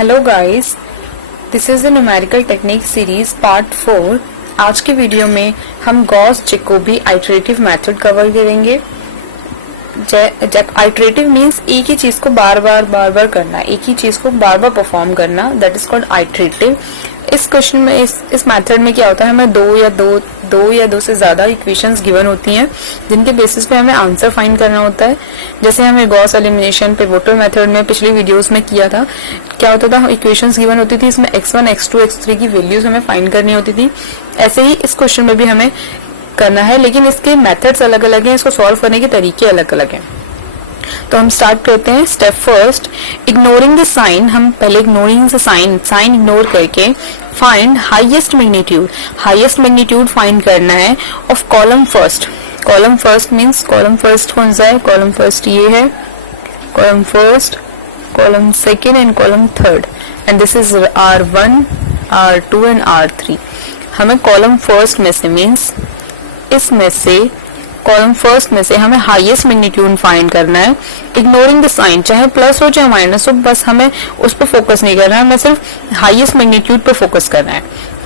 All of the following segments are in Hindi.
Hello guys, this is the numerical technique series part 4। आज की वीडियो में हम गॉस-जैकोबी आइटरेटिव मेथड कवर करेंगे। आइटरेटिव मीन्स एक ही चीज को बार बार करना, एक ही चीज को बार बार परफॉर्म करना, दैट इज कॉल्ड आइटरेटिव। इस क्वेश्चन में इस मेथड में क्या होता है, हमें दो या दो से ज्यादा इक्वेशंस गिवन होती हैं जिनके बेसिस पे हमें आंसर फाइंड करना होता है। जैसे हमें गॉस एलिमिनेशन पिवोटल मेथड में पिछली वीडियोस में किया था, क्या होता था, इक्वेशंस गिवन होती थी, इसमें x1 x2 x3 की वैल्यूज हमें फाइंड करनी होती थी। ऐसे ही इस क्वेश्चन में भी हमें करना है, लेकिन इसके मेथड्स अलग अलग हैं, इसको सॉल्व करने के तरीके अलग अलग हैं। तो हम स्टार्ट करते हैं। Step first, ignoring the sign. हम पहले इग्नोरिंग द साइन इग्नोर करके फाइंड हाईएस्ट मैग्नीट्यूड फाइंड करना है of column first. Column first means column first कौन सा है, कॉलम फर्स्ट ये है, column first, column second and column third, and this is R1, R2 and R3। हमें कॉलम फर्स्ट में से मींस इसमें से कॉलम फर्स्ट में से हमें हाईएस्ट मैग्नीट्यूड फाइंड करना है, इग्नोरिंग द साइन, चाहे प्लस हो चाहे माइनस हो, बस हमें उस पर फोकस नहीं करना है, हमें सिर्फ हाईएस्ट मैग्नीट्यूड पर फोकस करना है।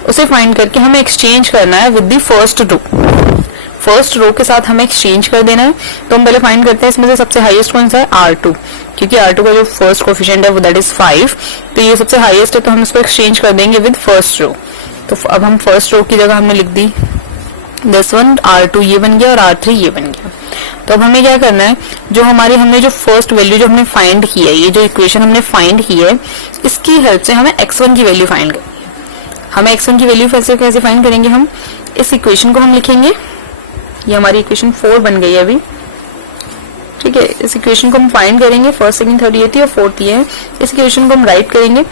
उसे फाइंड करके हमें एक्सचेंज करना है विद द फर्स्ट रो के साथ हमें एक्सचेंज कर देना है। तो हम पहले फाइंड करते हैं इसमें से सबसे हाईएस्ट कौन सा है, R2, क्योंकि R2 का जो फर्स्ट कोफिशिएंट है वो दैट इज 5, तो ये सबसे हाईएस्ट है, तो हम इसको एक्सचेंज कर देंगे विद फर्स्ट रो। तो अब हम फर्स्ट रो की जगह हमने लिख दी दिस वन, R2 ये बन गया और R3 ये बन गया। तो अब हमें क्या करना है, जो हमने जो फर्स्ट वैल्यू जो हमने फाइंड की है, ये जो इक्वेशन हमने फाइंड की है, इसकी हेल्प से हमें x1 की वैल्यू फाइंड करनी है। हमें x1 की वैल्यू कैसे फाइंड करेंगे, हम इस इक्वेशन को हम लिखेंगे, ये हमारी इक्वेशन 4 बन गई है अभी, ठीक है। इस इक्वेशन को हम फाइंड करेंगे, फर्स्ट सेकंड थर्ड ये थी और फोर्थ ये है। इस इक्वेशन को हम राइट करेंगे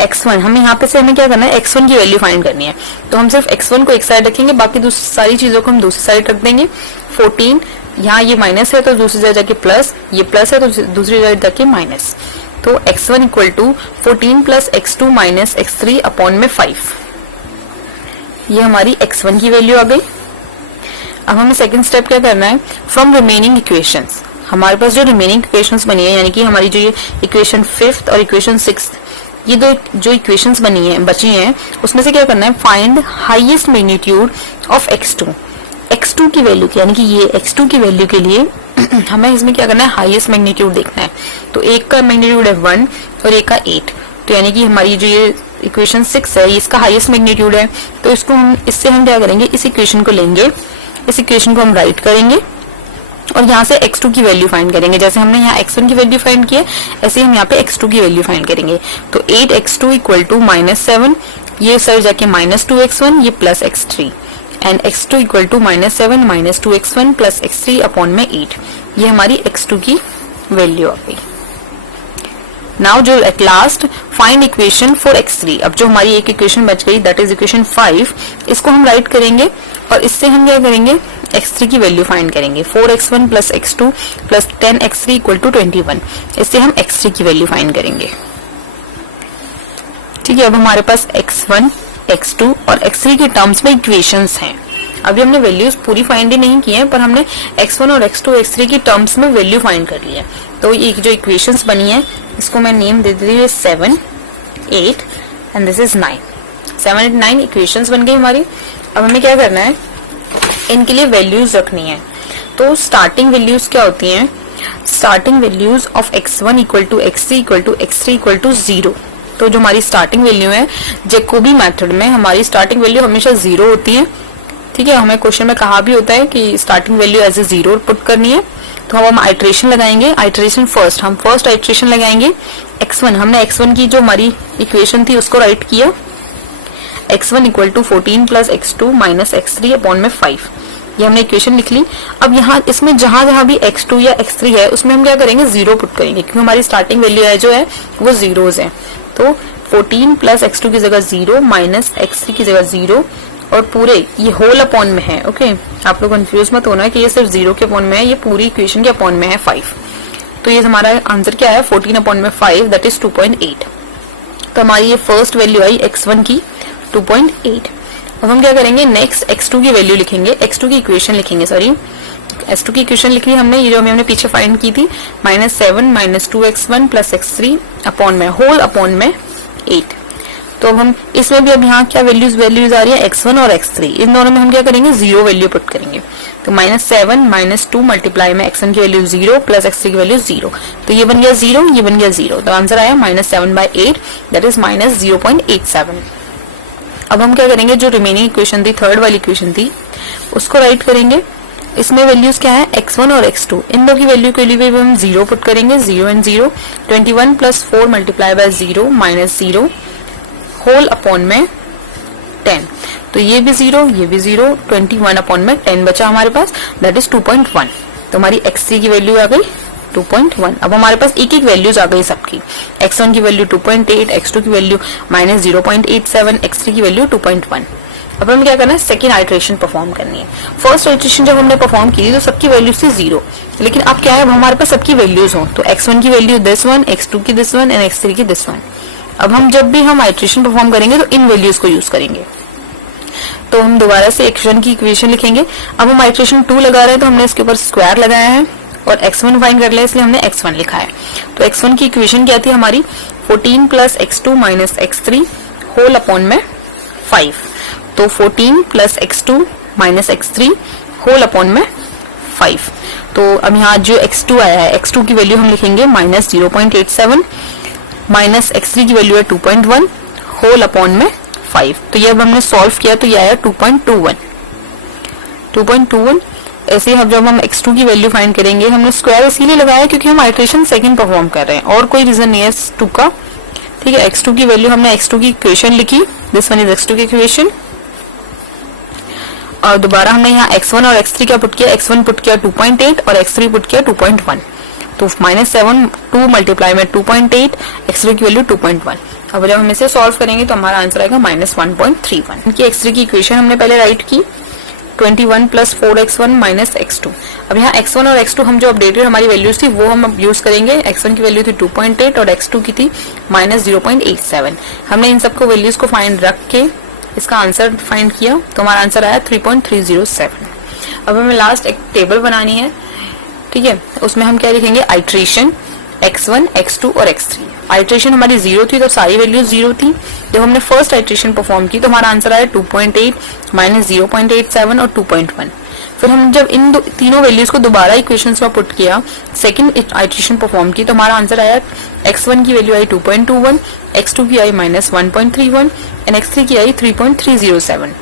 x1, हमें यहाँ पे से हमें क्या करना है, x1 की वैल्यू फाइंड करनी है। तो हम सिर्फ x1 को एक साइड रखेंगे, बाकी सारी चीजों को हम दूसरी साइड रख देंगे। 14, यहाँ ये माइनस है तो दूसरी साइड जाके प्लस, ये प्लस है तो दूसरी साइड जाके माइनस। तो x1 equal to 14 plus x2 minus x3 upon में 5, ये हमारी x1 की वैल्यू आ गई। अब हमें सेकंड स्टेप क्या करना है, फ्रॉम रिमेनिंग इक्वेशंस, हमारे पास जो रिमेनिंग इक्वेशंस बनी है, यानी कि हमारी जो ये इक्वेशन 5th और इक्वेशन 6th, ये दो जो इक्वेशंस बची हैं, उसमें से क्या करना है, find highest magnitude of x2 की वैल्यू, यानी कि ये x2 की वैल्यू के लिए हमें इसमें क्या करना है, हाईएस्ट मैग्नीट्यूड देखना है। तो एक का मैग्नीट्यूड है 1 और एक का 8, तो यानी कि हमारी जो ये इक्वेशन 6 है, इसका हाईएस्ट मैग्नीट्यूड है। तो इससे हम क्या करेंगे, इस इक्वेशन को लेंगे, इस इक्वेशन को हम राइट करेंगे और यहाँ से x2 की वैल्यू फाइंड करेंगे। जैसे हमने यहाँ x1 की वैल्यू फाइंड की है, ऐसे ही हम यहाँ पे x2 की वैल्यू फाइंड करेंगे। तो 8x2 इक्वल टू -7, ये सर जाके -2x1, ये plus x3, and x2 equal to -7 -2x1 plus x3 upon में 8, ये हमारी x2 की वैल्यू आ गई। नाउ जो at last find equation for x3, अब जो हमारी एक इक्वेशन बच गई दैट इज इक्वेशन 5, इसको हम राइट करेंगे और इससे हम क्या करेंगे, x3 की वैल्यू फाइंड करेंगे। 4x1 plus x2 plus 10x3 equal to 21, इससे हम x3 की वैल्यू फाइंड करेंगे, ठीक है। अब हमारे पास x1, x2 और x3 के टर्म्स में इक्वेशंस हैं। अभी हमने वैल्यूज पूरी फाइंड ही नहीं की है, पर हमने x1 और x2 x3 की टर्म्स में वैल्यू फाइंड कर ली है। तो ये जो इक्वेशंस बनी है, इसको मैं नेम दे देती हूँ 7, 8 एंड दिस इज 9। 7, 8, 9 इक्वेशंस बन गई हमारी। अब हमें क्या करना है, इनके लिए वैल्यूज रखनी है। तो स्टार्टिंग वैल्यूज क्या होती हैं, starting values of x1 equal to x3 equal to x3 equal to 0। तो जो हमारी स्टार्टिंग वैल्यू है, जैकोबी मेथड में हमारी स्टार्टिंग वैल्यू हमेशा 0 होती है, ठीक है। हमें क्वेश्चन में कहा भी होता है कि starting value as a 0 put करनी है। तो हम आइटरेशन लगाएंगे, आइटरेशन फर्स्ट, हम फर्स्ट आइटरेशन लगाएंगे x1, हमने x1 की जो हमारी इक्वेशन थी उसको राइट किया, x1 equal to 14 plus x2 minus x3 upon में 5, ये हमने इक्वेशन लिख ली। अब यहाँ इसमें जहां भी x2 या x3 है, उसमें हम क्या करेंगे, 0 पुट करेंगे, क्योंकि हमारी स्टार्टिंग वैल्यू है जो है वो जीरोज है। तो 14 प्लस x2 की जगह 0 माइनस x3 की जगह 0 और पूरे ये होल अपॉन में है, ओके। आप लोग कंफ्यूज मत होना कि ये सिर्फ 0 के अपॉन में है, ये पूरी इक्वेशन के अपॉन में है 5। तो ये हमारा आंसर क्या है, 14 अपॉन में 5 दैट इज 2.8। तो हमारी ये फर्स्ट वैल्यू आई x1 की 2.8। अब हम क्या करेंगे, नेक्स्ट x2 की वैल्यू लिखेंगे, x2 की इक्वेशन लिखेंगे, सॉरी x2 की इक्वेशन लिख ली हमने, ये जो हमने पीछे फाइंड की थी, -7 - 2x1 + x3 अपॉन में होल अपॉन में 8। तो अब हम इसमें भी अब यहाँ क्या वैल्यूज आ रही है, x1 और x3, इन दोनों में हम क्या करेंगे, 0 वैल्यू पुट करेंगे। तो -7 - 2 मल्टीप्लाई में x1 की वैल्यू 0 प्लस x3 की वैल्यू 0, तो ये बन गया 0, ये बन गया 0, तो आंसर आया -7/8 दैट इज -0.87। अब हम क्या करेंगे, जो रिमेनिंग इक्वेशन थी, थर्ड वाली इक्वेशन थी, उसको राइट करेंगे। इसमें वैल्यूज क्या है, x1 और x2, इन दो की वैल्यू के लिए भी हम 0 पुट करेंगे, 0 and 0, 21 + 4 multiply by 0 -0 whole upon में 10, तो ये भी 0, ये भी 0, 21 अपॉन में 10 बचा हमारे पास, दैट इज 2.1। तो हमारी x3 की वैल्यू आ गई 2.1। अब हमारे पास एक एक वैल्यूज आ गई सबकी, x1 की वैल्यू 2.8, x2 की वैल्यू -0.87, x3 की वैल्यू 2.1। अब हमें क्या करना है, सेकेंड आइट्रेशन परफॉर्म करनी है। फर्स्ट आइट्रेशन जब हमने परफॉर्म की थी तो सबकी वैल्यूज थी 0, लेकिन अब क्या है, हमारे पास सबकी वैल्यूज हो, तो x1 की वैल्यू दिस वन, x2 की दिस वन एंड x3 की दिस वन। अब हम जब भी हम आइट्रेशन परफॉर्म करेंगे तो इन वैल्यूज को यूज करेंगे। तो हम दोबारा से x1 की इक्वेशन लिखेंगे। अब हम आइट्रेशन 2 लगा रहे हैं तो हमने इसके ऊपर स्क्वायर लगाया है और x1 फाइंड कर लिया, इसलिए हमने x1 लिखा है। तो x1 की इक्वेशन क्या थी हमारी, 14 + x2 - x3 होल अपॉन में 5, तो 14 + x2 - x3 होल अपॉन में 5। तो अब यहाँ जो x2 आया है, x2 की वैल्यू हम लिखेंगे -0.87 माइनस x3 की वैल्यू है 2.1 होल अपॉन में 5। तो ये अब हमने सॉल्व किया तो ये आया 2.21। ऐसे ही जब हम x2 की वैल्यू फाइंड करेंगे, हमने स्क्वायर इसीलिए लगाया क्योंकि हम आइट्रेशन सेकंड परफॉर्म कर रहे हैं और कोई रीजन नहीं है इस 2 का, ठीक है। x2 की वैल्यू हमने x2 की इक्वेशन लिखी, दिस वन इज x2 की इक्वेशन, और दोबारा हमने यहाँ x1 और x3 का पुट किया, x1 पुट किया 2.8 और x3 पुट किया 2.1, तो -7 2 मल्टीप्लाई में 2.8, x3 की वैल्यू 2.1। अब जब हम इसे सॉल्व करेंगे तो हमारा आंसर आएगा -1.31। इनकी x3 की इक्वेशन हमने पहले राइट की, 21 + 4x1 - x2। अब यहाँ x1 और x2 हम जो अपडेटेड हमारी वैल्यूज थी वो हम अब यूज करेंगे। x1 की वैल्यू थी 2.8 और x2 की थी -0.87। हमने इन सबको वैल्यूज को फाइंड रख के इसका आंसर फाइंड किया तो हमारा आंसर आया 3.307। अब हमें लास्ट एक टेबल बनानी है, ठीक है। उसमें हम क्या लिखेंगे, आइट्रेशन x1, x2 और x3। आइट्रेशन हमारी 0 थी तो सारी वैल्यूज 0 थी। जब हमने फर्स्ट आइट्रेशन परफॉर्म की तो हमारा आंसर आया 2.8 -0.87 और 2.1। फिर हम जब इन तीनों वैल्यूज को दोबारा इक्वेशंस में पुट किया, सेकंड आइट्रेशन परफॉर्म की, तो हमारा आंसर आया x1 की वैल्यू आई 2.21, x2 की आई -1.31 एंड x3 की आई 3.307।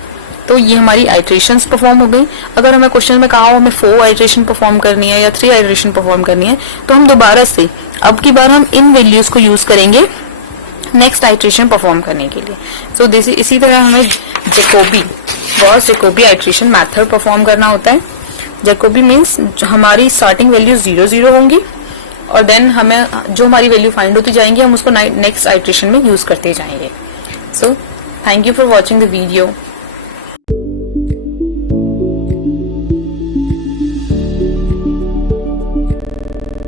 तो ये हमारी आइट्रेशंस परफॉर्म हो गई। अगर हमें क्वेश्चन में कहा हो हमें 4 आइट्रेशन परफॉर्म करनी है या 3 आइट्रेशन परफॉर्म करनी है, तो हम दोबारा से अब की बार हम इन वैल्यूज को यूज करेंगे नेक्स्ट आइट्रेशन परफॉर्म करने के लिए। सो इसी तरह हमें Gauss Jacobi iteration method perform करना होता है। जैकोबी मीन्स हमारी स्टार्टिंग वैल्यू 0 0 होंगी और देन हमें जो हमारी वैल्यू फाइंड होती जाएंगी हम उसको नेक्स्ट आइट्रेशन में यूज करते जाएंगे। So thank you for watching the video.